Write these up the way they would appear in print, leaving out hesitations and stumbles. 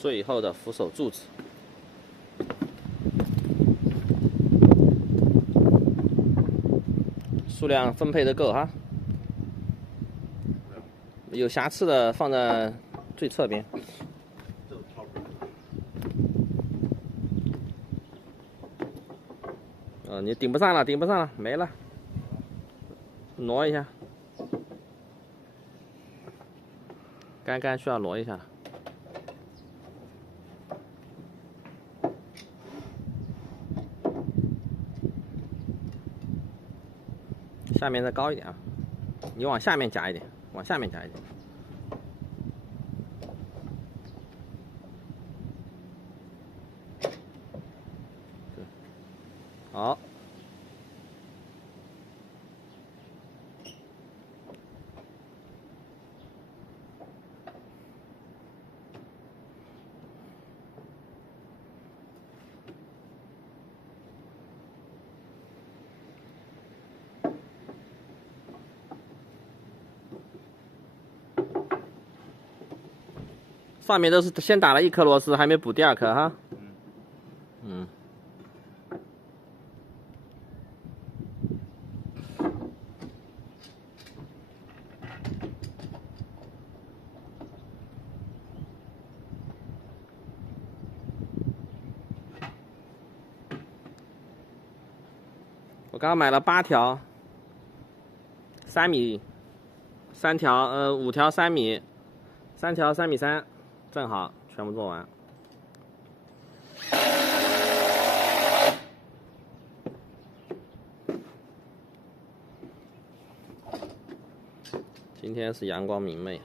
最后的扶手柱子。数量分配的够哈，有瑕疵的放在最侧边。你顶不上了，顶不上了，没了，挪一下，杆杆需要挪一下。下面再高一点啊，你往下面夹一点，往下面夹一点。好。上面都是先打了1颗螺丝，还没补第2颗哈。我刚刚买了8条，3米，3条5条3米，3条3米3，正好全部做完。今天是阳光明媚。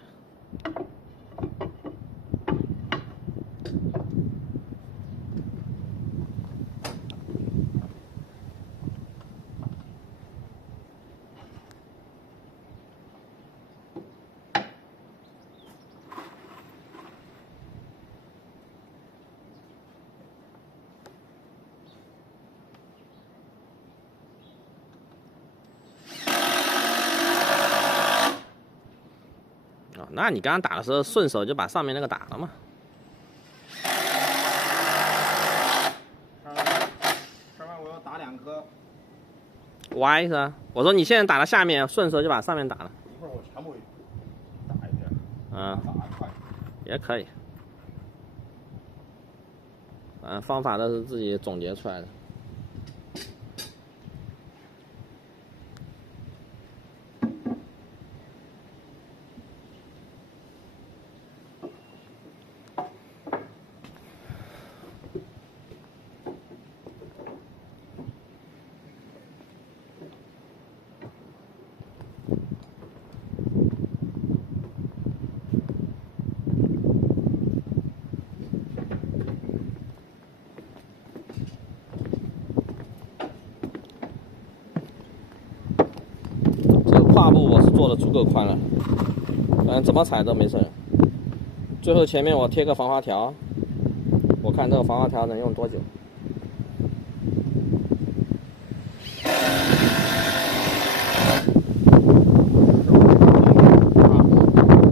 那你刚刚打的时候顺手就把上面那个打了嘛？上面我要打2颗。歪是吧？我说你现在打了下面，顺手就把上面打了。一会儿我全部打一遍。打快。也可以。方法都是自己总结出来的。胯部我是做的足够宽了，怎么踩都没事。最后前面我贴个防滑条，我看这个防滑条能用多久。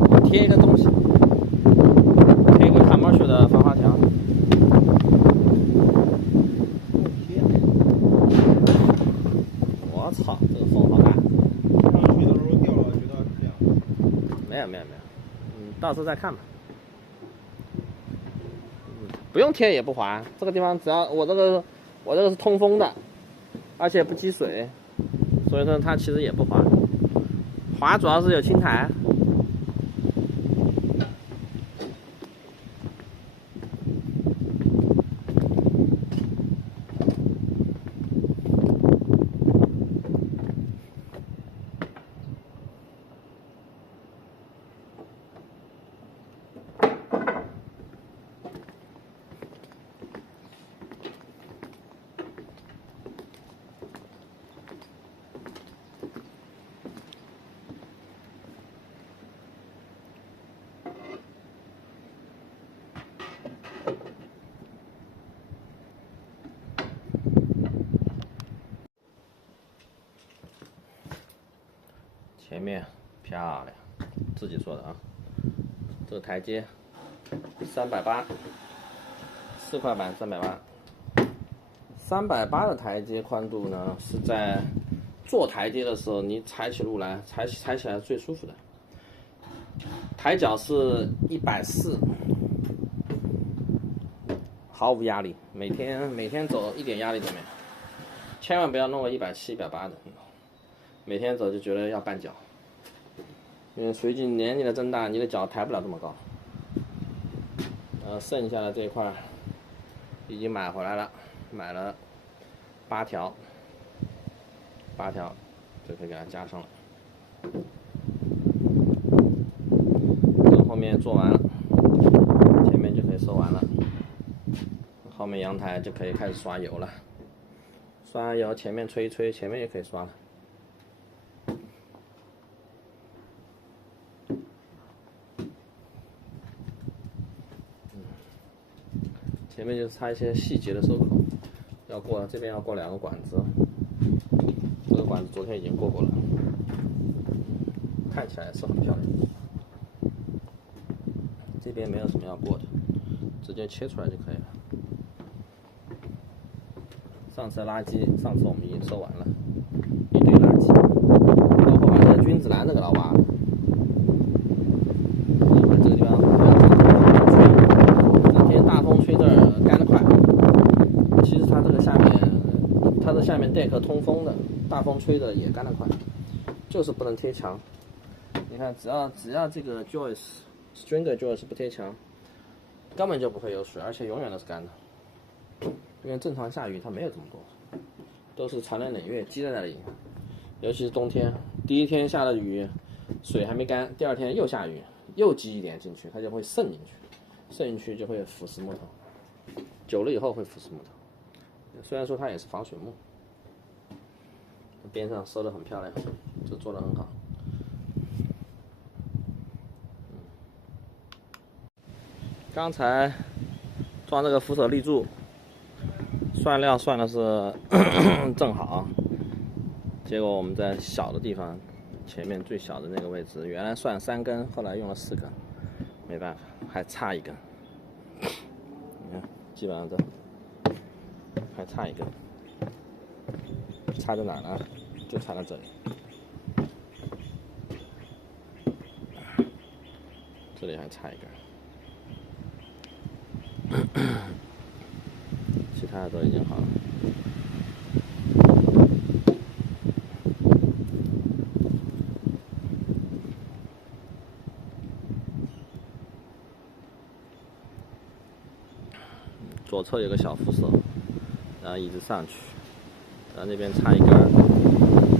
我贴一个东西，贴一个 commercial 的防滑条。我操，这个风好大。没有，到时候再看吧。不用贴也不滑，这个地方只要我这个是通风的，而且不积水，所以说它其实也不滑。滑主要是有青苔。前面漂亮，自己说的啊。这个台阶380，4块板380。380的台阶宽度呢，是在做台阶的时候，你踩起路来，踩起来最舒服的。抬脚是140，毫无压力，每天走一点压力都没有，千万不要弄个170、180的，每天走就觉得要绊脚，因为随着年龄的增大，你的脚抬不了这么高。剩下的这一块已经买回来了，买了8条就可以给它加上了。等后面做完了，前面就可以收完了，后面阳台就可以开始刷油了。刷完油，前面吹一吹，前面也可以刷了。前面就是擦一些细节的收口，这边要过2个管子，这个管子昨天已经过了，看起来是很漂亮。这边没有什么要过的，直接切出来就可以了。上次垃圾，上次我们已经收完了，一堆垃圾，包括把这个君子兰这个老挖了。这个地方这天大风吹这儿干得快，其实它这个下面deck通风的，大风吹的也干得快，就是不能贴墙。你看，只要这个 Stringer Joyce 不贴墙，根本就不会有水，而且永远都是干的。因为正常下雨它没有这么多，都是长年累月积在那里。尤其是冬天，第一天下了雨，水还没干，第二天又下雨，又积一点进去，它就会渗进去就会腐蚀木头，久了以后会腐蚀木头。虽然说它也是防水木，边上收得很漂亮，这做得很好。刚才装这个扶手立柱，算料算的是正好，结果我们在小的地方，前面最小的那个位置，原来算3根，后来用了4根，没办法，还差1根。你看，基本上这还差1根，差在哪呢？就差在这里，这里还差1根。其他的都已经好了。左侧有个小扶手，然后一直上去，然后那边插一根，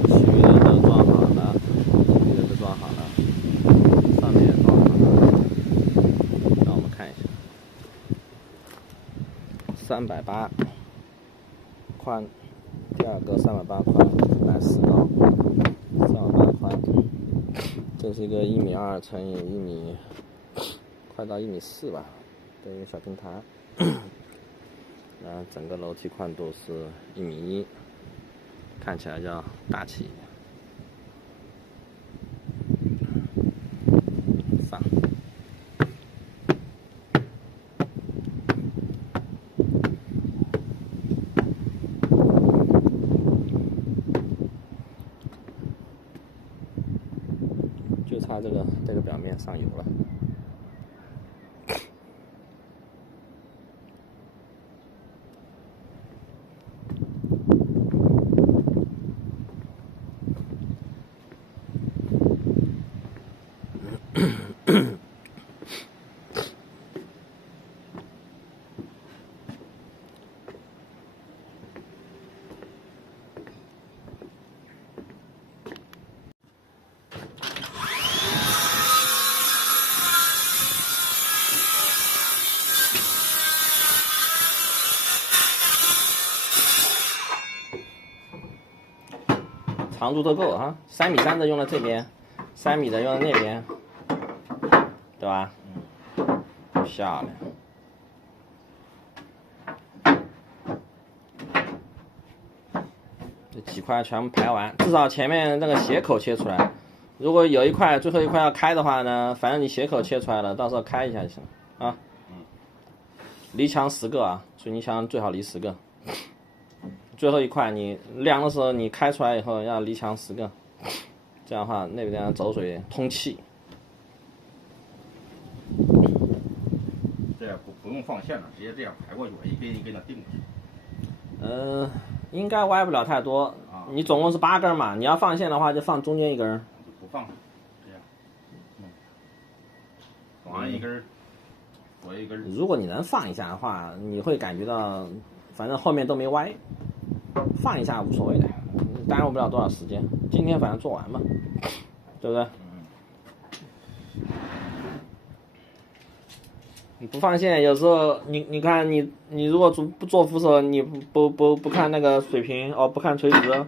其余的都装好了，上面也装好了。让我们看一下，380宽，第2个380宽，140高，380宽，这是一个1.2米乘以1米，快到1.4米吧的一个小平台。然后整个楼梯宽度是1.1米，看起来就要大气一点。上，就差这个表面上油了。长度都够哈，3.3米的用在这边，3米的用在那边，对吧？漂亮。这几块全部排完，至少前面那个斜口切出来。如果有一块最后一块要开的话呢，反正你斜口切出来了，到时候开一下就行了啊。离墙10个啊，水泥墙最好离10个。最后一块你量的时候，你开出来以后要离墙10个，这样的话那边走水通气。这样不用放线了，直接这样排过去，一根一根的钉过去。应该歪不了太多。你总共是8根嘛，你要放线的话就放中间1根。不放，这样。往上一根，左一根。如果你能放一下的话，你会感觉到，反正后面都没歪，放一下无所谓的，耽误不了多少时间。今天反正做完嘛，对不对？你不放线，有时候你看你如果不做扶手，你不看那个水平不看垂直，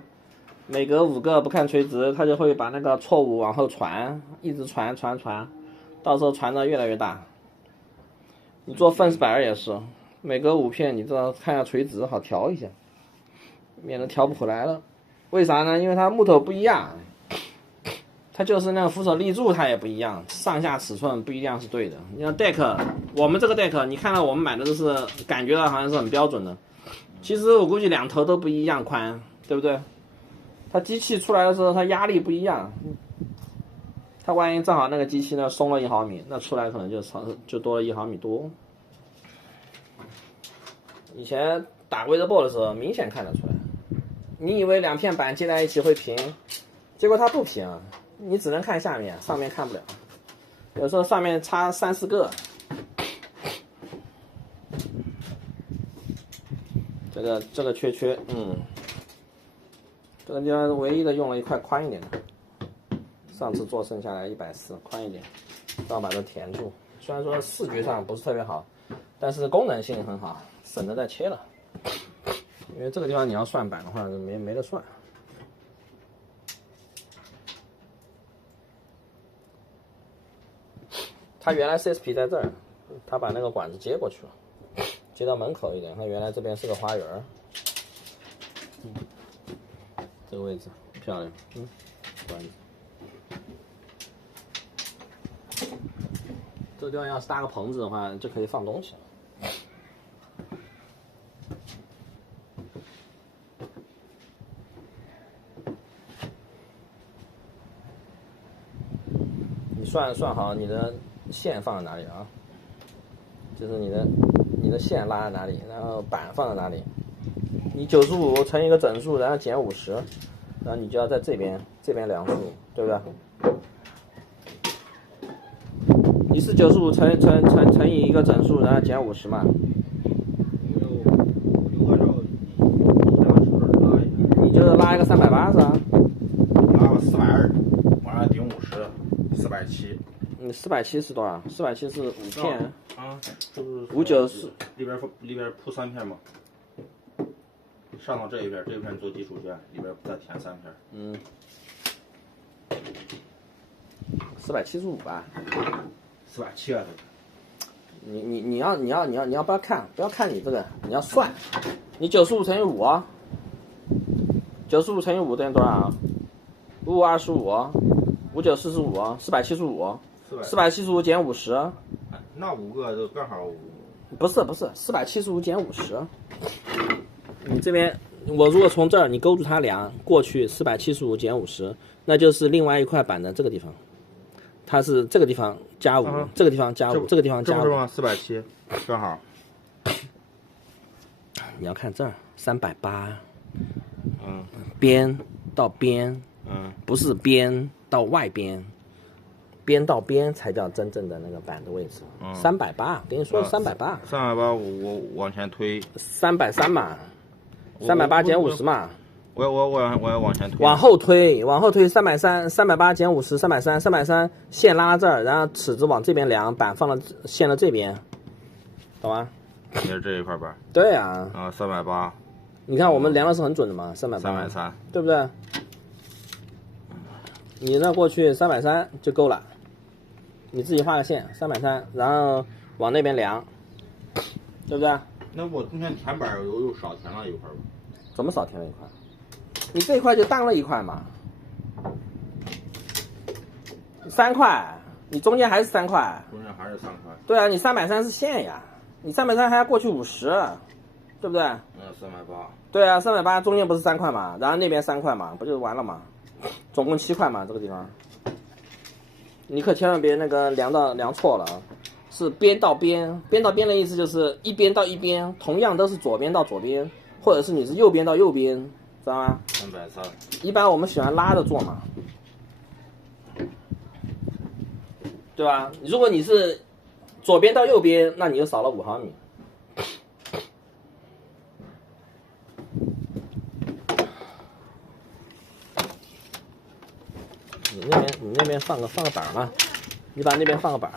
每隔5个不看垂直，它就会把那个错误往后传，一直传，到时候传的越来越大。你做粪丝板也是，每隔5片你都要看下垂直，好调一下，免得调不回来了。为啥呢？因为它木头不一样，它就是那个扶手立柱它也不一样，上下尺寸不一样是对的。你像 deck， 我们这个 deck， 你看到我们买的都是感觉到好像是很标准的，其实我估计2头都不一样宽，对不对？它机器出来的时候，它压力不一样，它万一正好那个机器呢松了1毫米，那出来可能就多了1毫米多。以前打微德波的时候，明显看得出来，你以为2片板接在一起会平，结果它不平，你只能看下面，上面看不了。有时候上面差3、4个。这个缺，这个地方唯一的用了一块宽一点的，上次做剩下来140，宽一点，要把它填住。虽然说视觉上不是特别好，但是功能性很好，省得再切了。因为这个地方你要算板的话，没得算。它原来 CSP 在这儿，他把那个管子接过去了，接到门口一点。它原来这边是个花园，这个位置漂亮，管子。这个地方要是搭个棚子的话，就可以放东西了。你算好你的线放在哪里啊？就是你的线拉在哪里，然后板放在哪里？你95乘一个整数，然后减50，然后你就要在这边量数，对不对？你是95乘以一个整数，然后减50嘛？你就是拉一个380啊？拉个420，往上顶50，470。470是多少？470是5片啊，这不是594里边铺3片吗？上头这一片做基础线，里边再填3片。475吧。470啊，你要不要看你这个，你要算，你95乘以5，95乘以5等于多少？5525，5945，475，475减50。那5个就刚好。不是，475减50。你这边，我如果从这儿你勾住它量过去，475减50，那就是另外一块板的这个地方。它是这个地方加5，这个地方加5，这个地方加5。这不是吗？470，正好。你要看这儿380，边到边，不是边到外边，边到边才叫真正的那个板的位置。380，跟你说380。380，我往前推。330嘛，380减50嘛。我要往前推。往后推，380减50，330线拉这儿，然后尺子往这边量，板放到线的这边，懂吗？也是这一块板。对啊。380。你看我们量的是很准的嘛，330，对不对？你那过去330就够了，你自己画个线330，然后往那边量，对不对？那我今天填板又少填了一块吧？怎么少填了一块？你这一块就当了一块嘛，3块，你中间还是3块。中间还是3块。对啊，你330是线呀，你330还要过去50，对不对？380。对啊，380中间不是3块嘛，然后那边3块嘛，不就完了嘛？总共7块嘛，这个地方。你可千万别那个量错了啊，是边到边，边到边的意思就是一边到一边，同样都是左边到左边，或者是你是右边到右边，知道吗？330。一般我们喜欢拉着做嘛，对吧？如果你是左边到右边，那你就少了5毫米。你那边放个板嘛，你把那边放个板。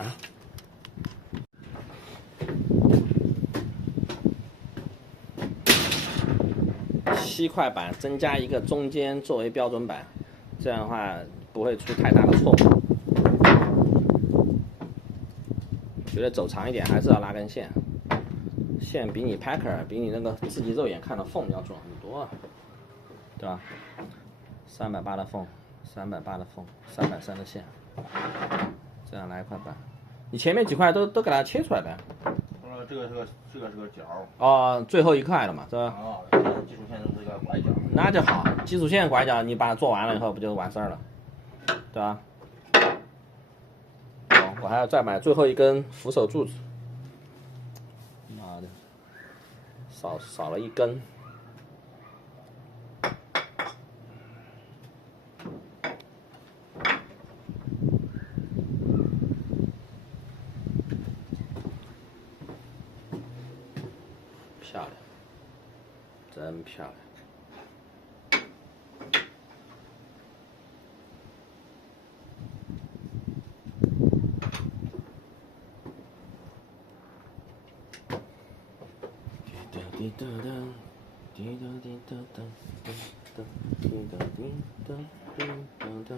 7块板增加一个中间作为标准板，这样的话不会出太大的错误。觉得走长一点还是要拉根线，线比你 Packer 比你那个自己肉眼看的缝要准很多，对吧？380的缝，380的缝，330的线，这样来一块板。你前面几块都给它切出来呗。这个是个角。哦，最后一块了嘛，是吧？哦，基础线就是个拐角。那就好，基础线拐角你把它做完了以后不就完事儿了，对吧？我还要再买最后一根扶手柱子，妈的，少了一根。漂亮，真漂亮。滴答答，滴答滴答答，滴答滴答滴答答。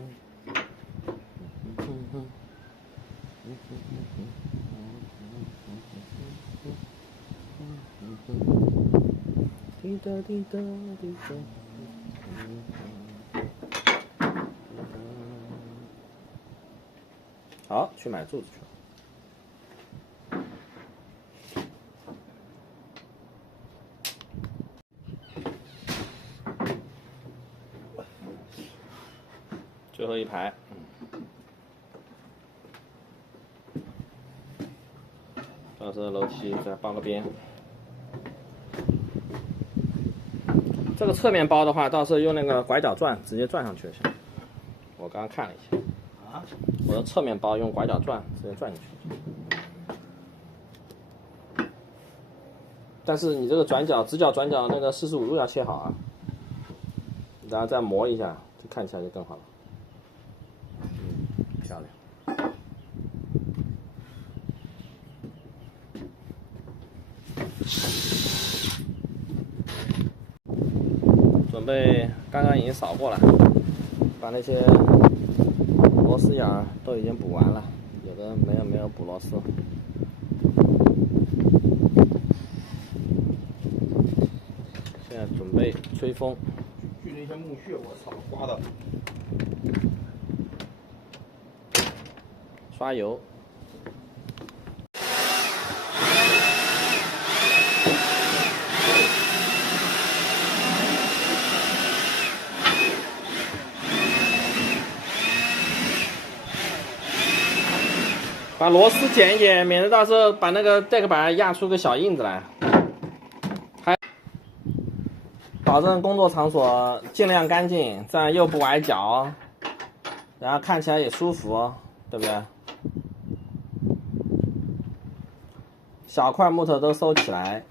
滴答滴答滴答。好，去买柱子去了。最后一排，到时候楼梯再包个边。这个侧面包的话，到时候用那个拐角钻直接钻上去就行。我刚刚看了一下，我的侧面包用拐角钻直接钻进去。但是你这个直角转角那个45度要切好啊，然后再磨一下，就看起来就更好了。漂亮。准备刚刚已经扫过了，把那些螺丝眼都已经补完了，有的没有补螺丝。现在准备吹风。锯那些木屑，我操，刮的。刷油。把螺丝剪一剪，免得到时候把那个 deck 板压出个小印子来。还保证工作场所尽量干净，这样又不崴脚，然后看起来也舒服，对不对？小块木头都收起来。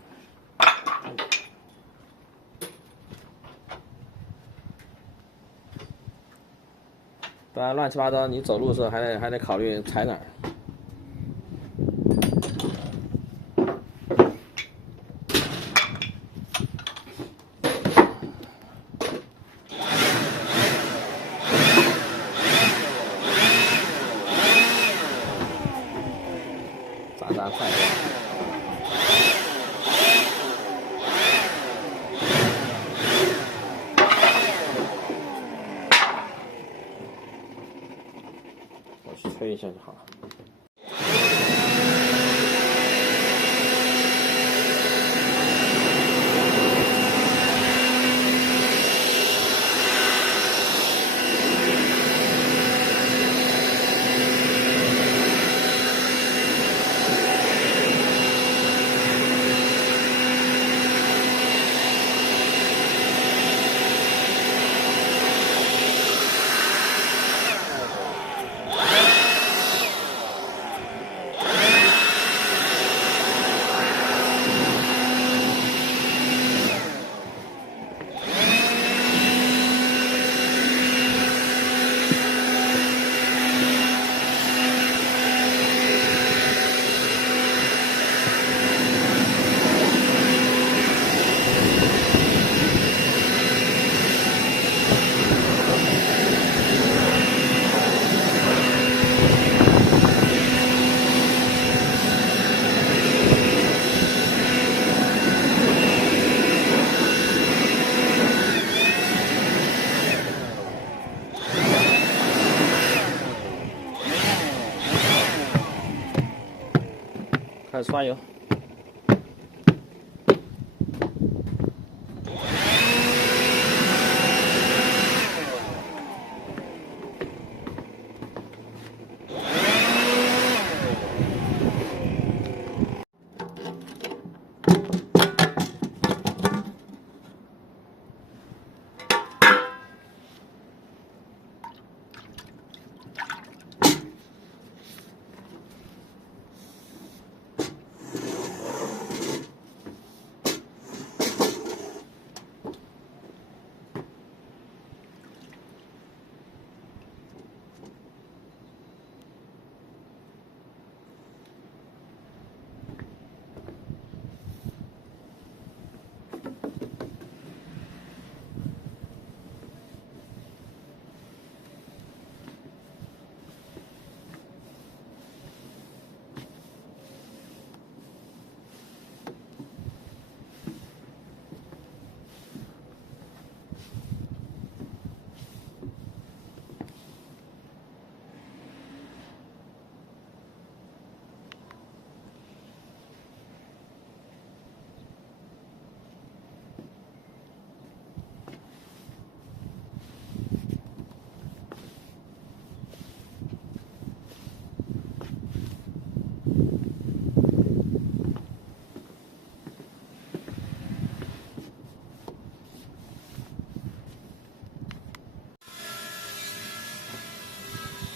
不然乱七八糟，你走路的时候还得考虑踩哪儿。杂菜。我去吹一下就好了。开始刷油。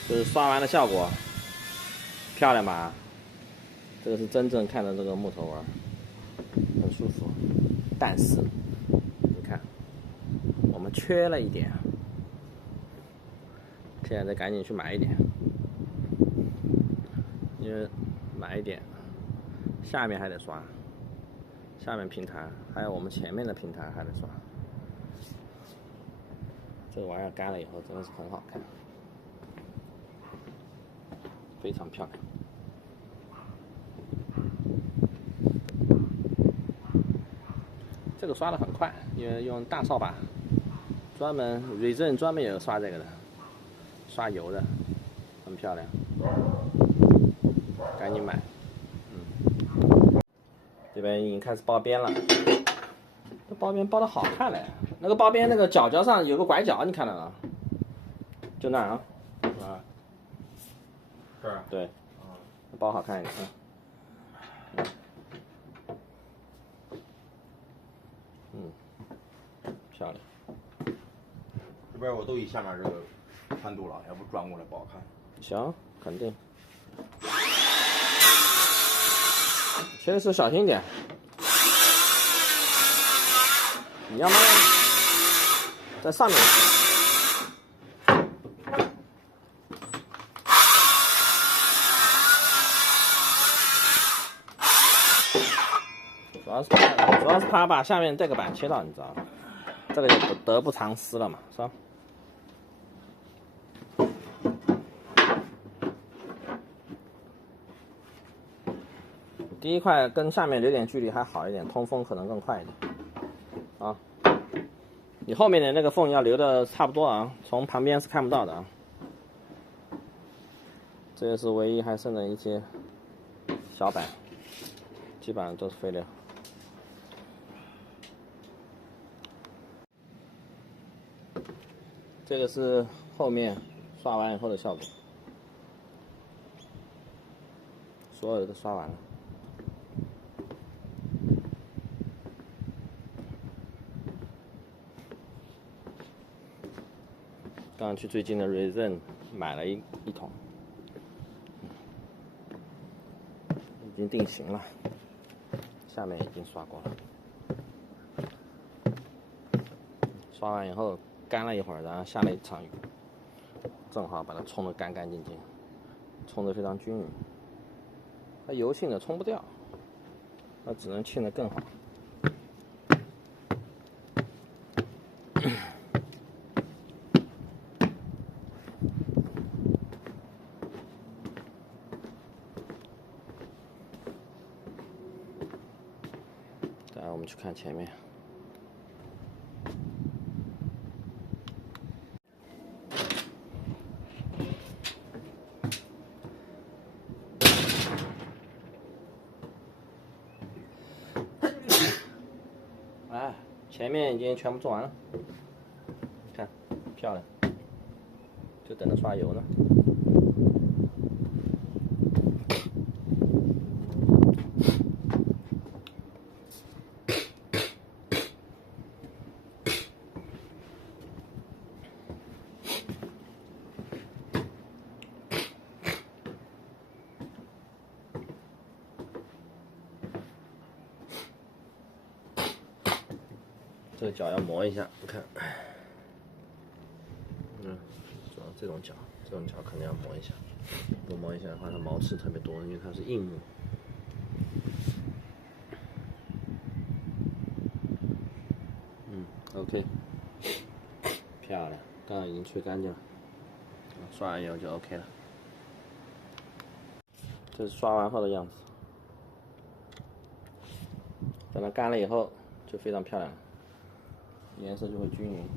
这是刷完的效果，漂亮吧？这个是真正看的这个木头纹，很舒服。但是，你看，我们缺了一点，现在得赶紧去买一点，因为买一点，下面还得刷，下面平台还有我们前面的平台还得刷。这个玩意儿干了以后真的是很好看。非常漂亮。这个刷的很快，因为用大扫把，专门Resin专门也有刷这个的，刷油的，很漂亮。赶紧买，这边已经开始包边了，这包边包的好看嘞。那个包边那个角角上有个拐角，你看到了？就那儿啊，啊。这儿对，包好看一点啊。漂亮。这边我都以下面这个宽度了，要不转过来不好看。行，肯定。切的时候小心一点。你要吗？在上面。主要是怕把下面这个板切到，你知道吗？这个就得不偿失了嘛，是吧？第一块跟下面留点距离还好一点，通风可能更快一点。啊，你后面的那个缝要留的差不多啊，从旁边是看不到的啊。这个是唯一还剩的一些小板，基本上都是废料。这个是后面刷完以后的效果，所有的都刷完了。刚刚去最近的 Resin 买了一桶，已经定型了，下面已经刷过了。刷完以后干了一会儿，然后下了一场雨，正好把它冲得干干净净，冲得非常均匀。它油性的冲不掉，它只能沁得更好。来，我们去看前面。前面已经全部做完了，看漂亮，就等着刷油呢。这个角要磨一下，你看，主要这种角肯定要磨一下，不磨一下的话，它毛刺特别多，因为它是硬木。OK， 漂亮，刚刚已经吹干净了，刷完油就 OK 了。这是刷完后的样子，等它干了以后就非常漂亮了，颜色就会均匀。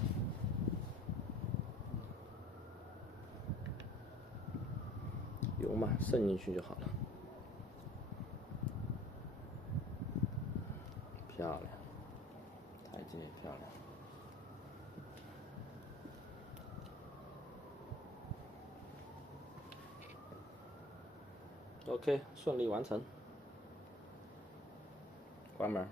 油嘛渗进去就好了，漂亮，台阶也漂亮。OK， 顺利完成，关门。